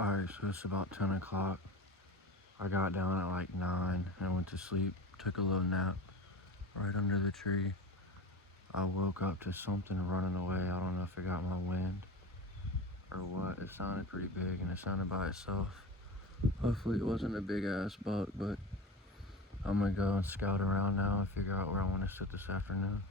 Alright, so it's about 10 o'clock. I got down at like 9 and went to sleep. Took a little nap right under the tree. I woke up to something running away. I don't know if it got my wind or what. It sounded pretty big and it sounded by itself. Hopefully it wasn't a big ass buck, but I'm gonna go and scout around now and figure out where I want to sit this afternoon.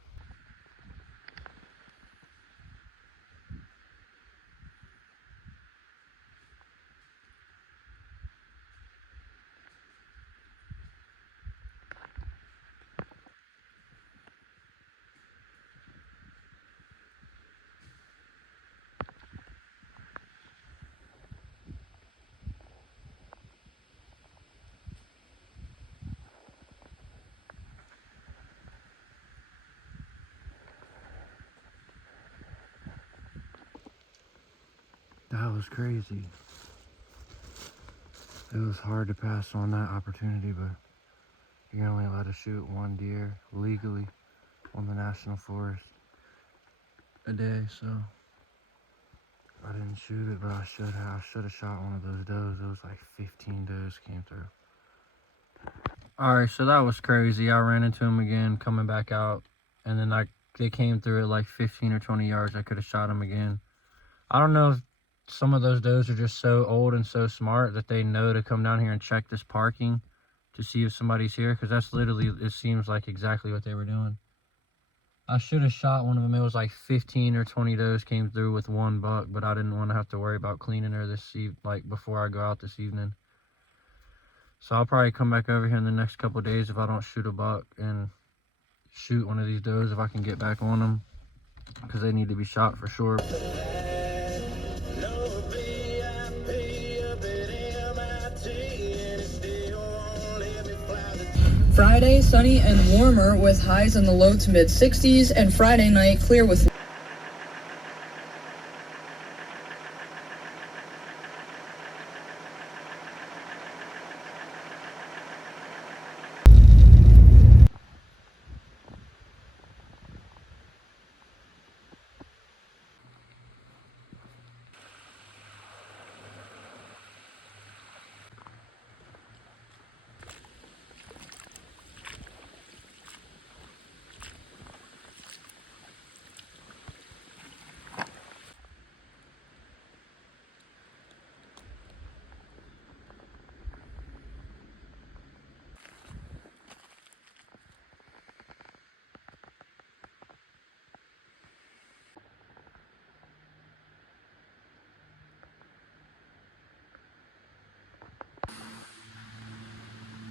That was crazy. It was hard to pass on that opportunity, but you're only allowed to shoot one deer legally on the national forest a day, so I didn't shoot it, but I should have. I should have shot one of those does. It was like 15 does came through. Alright, so that was crazy. I ran into him again coming back out, and then they came through at like 15 or 20 yards. I could have shot him again. I don't know if some of those does are just so old and so smart that they know to come down here and check this parking to see if somebody's here, because that's literally, it seems like exactly what they were doing. I should have shot one of them. It was like 15 or 20 does came through with one buck, but I didn't want to have to worry about cleaning her before I go out this evening. So I'll probably come back over here in the next couple of days if I don't shoot a buck and shoot one of these does if I can get back on them, because they need to be shot for sure. Friday, sunny and warmer with highs in the low to mid 60s, and Friday night clear with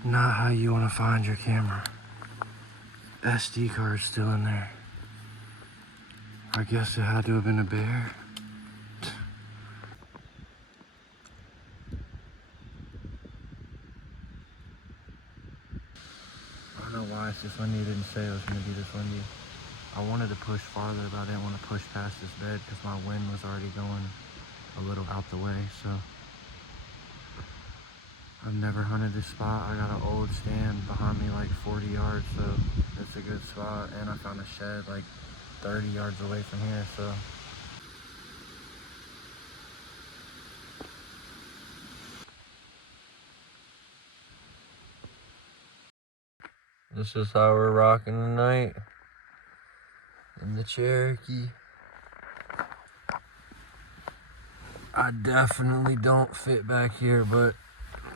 Not how you want to find your camera. SD card's still in there. I guess it had to have been a bear. I don't know why it's this windy. It didn't say it was going to be this windy. I wanted to push farther, but I didn't want to push past this bed because my wind was already going a little out the way, so I've never hunted this spot. I got an old stand behind me like 40 yards, so it's a good spot. And I found a shed like 30 yards away from here, so. This is how we're rocking tonight in the Cherokee. I definitely don't fit back here, but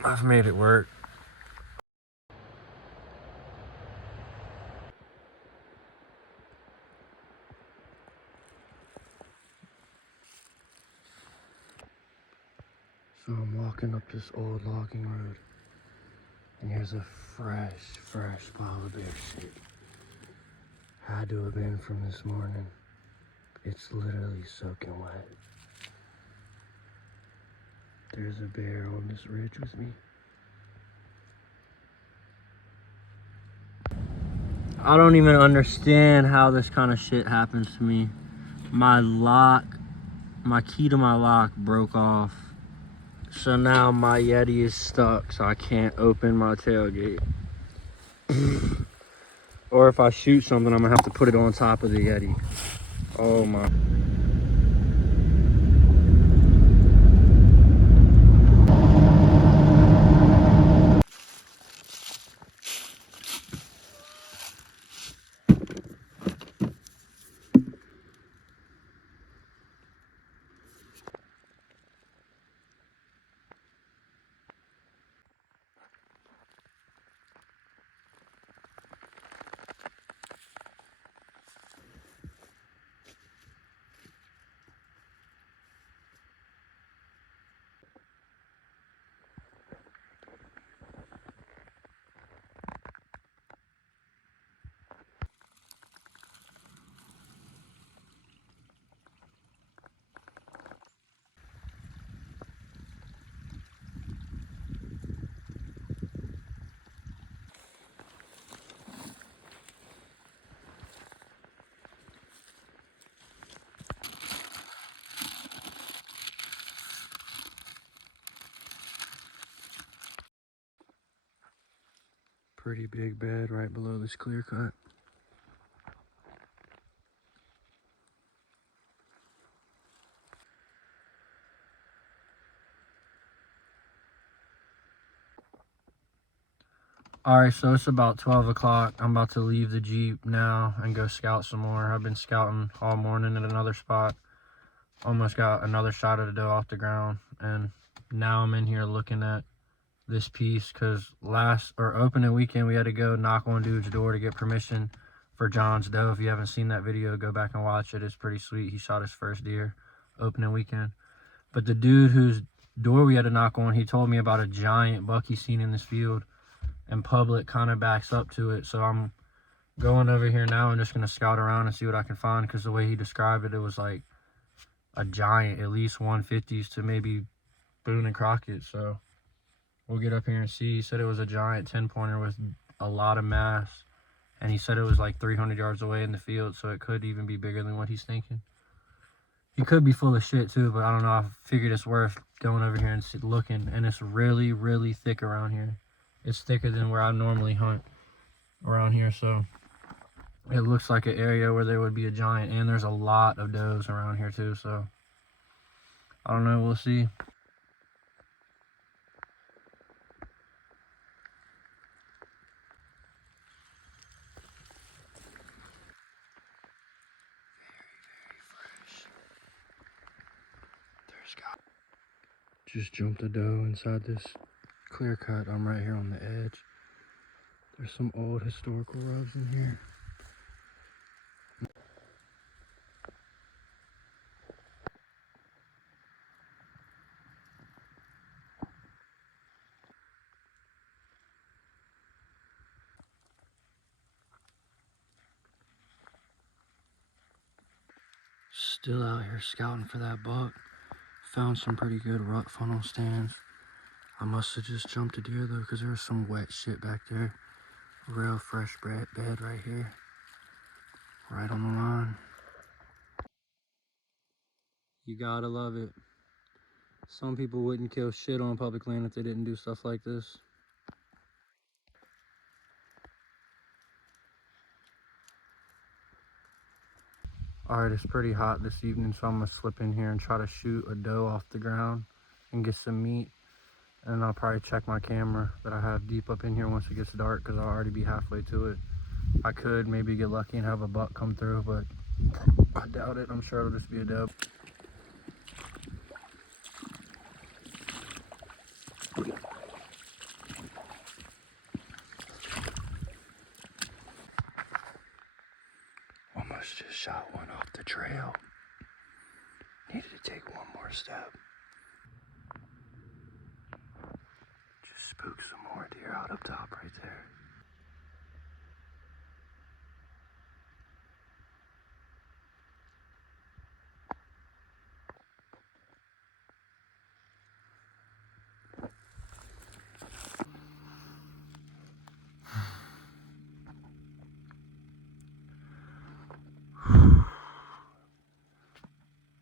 I've made it work. So I'm walking up this old logging road, and here's a fresh pile of bear shit. Had to have been from this morning. It's literally soaking wet. There's a bear on this ridge with me. I don't even understand how this kind of shit happens to me. My key to my lock broke off. So now my Yeti is stuck, so I can't open my tailgate. Or if I shoot something, I'm gonna have to put it on top of the Yeti. Oh my. Pretty big bed right below this clear cut. All right, so it's about 12 o'clock. I'm about to leave the Jeep now and go scout some more. I've been scouting all morning at another spot. Almost got another shot of the doe off the ground. And now I'm in here looking at this piece because opening weekend, we had to go knock on dude's door to get permission for John's doe. If you haven't seen that video, go back and watch it. It's pretty sweet. He shot his first deer opening weekend. But the dude whose door we had to knock on, he told me about a giant buck he's seen in this field. And public kind of backs up to it, so I'm going over here now and just gonna scout around and see what I can find, because the way he described it, it was like a giant, at least 150s to maybe Boone and Crockett. So we'll get up here and see. He said it was a giant 10-pointer with a lot of mass, and he said it was like 300 yards away in the field, so it could even be bigger than what he's thinking. He could be full of shit too, but I don't know. I figured it's worth going over here and looking, and it's really, really thick around here. It's thicker than where I normally hunt around here, so it looks like an area where there would be a giant, and there's a lot of does around here too, so I don't know, we'll see. Just jumped a doe inside this clear cut. I'm right here on the edge. There's some old historical rubs in here. Still out here scouting for that buck. Found some pretty good rut funnel stands. I must have just jumped a deer though, because there was some wet shit back there. Real fresh bed right here. Right on the line. You gotta love it. Some people wouldn't kill shit on public land if they didn't do stuff like this. Alright, it's pretty hot this evening, so I'm gonna slip in here and try to shoot a doe off the ground and get some meat. And I'll probably check my camera that I have deep up in here once it gets dark, because I'll already be halfway to it. I could maybe get lucky and have a buck come through, but I doubt it. I'm sure it'll just be a doe. Almost just shot one off the trail. Needed to take one more step. Just spooked some more deer out up top right there.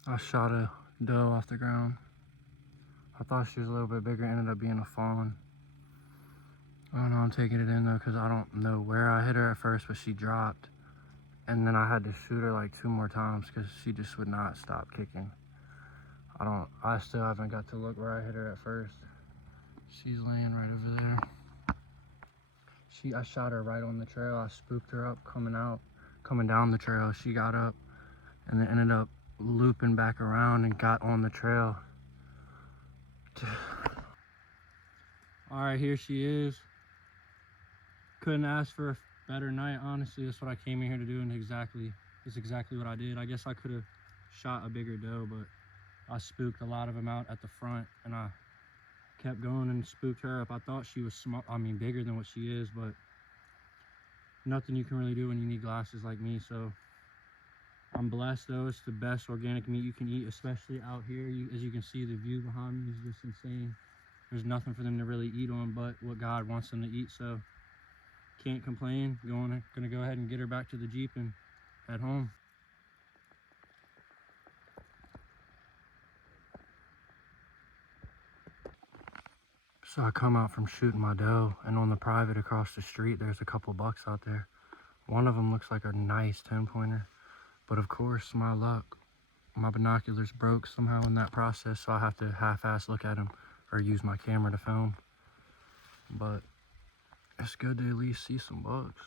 I shot a doe off the ground. I thought she was a little bit bigger, ended up being a fawn. I don't know, I'm taking it in though, because I don't know where I hit her at first, but she dropped. And then I had to shoot her like 2 more times because she just would not stop kicking. I still haven't got to look where I hit her at first. She's laying right over there. I shot her right on the trail. I spooked her up coming down the trail. She got up and then ended up looping back around and got on the trail. All right, here she is. Couldn't ask for a better night, honestly. That's what I came in here to do, and it's exactly what I did. I guess I could have shot a bigger doe, but I spooked a lot of them out at the front, and I kept going and spooked her up. I thought she was small, bigger than what she is, but nothing you can really do when you need glasses like me. So I'm blessed though. It's the best organic meat you can eat, especially out here. As you can see, the view behind me is just insane. There's nothing for them to really eat on but what God wants them to eat, so can't complain. Gonna go ahead and get her back to the Jeep and head home. So I come out from shooting my doe, and on the private across the street, there's a couple bucks out there. One of them looks like a nice 10-pointer, but of course, my luck, my binoculars broke somehow in that process, so I have to half-ass look at them or use my camera to film. But it's good to at least see some bucks.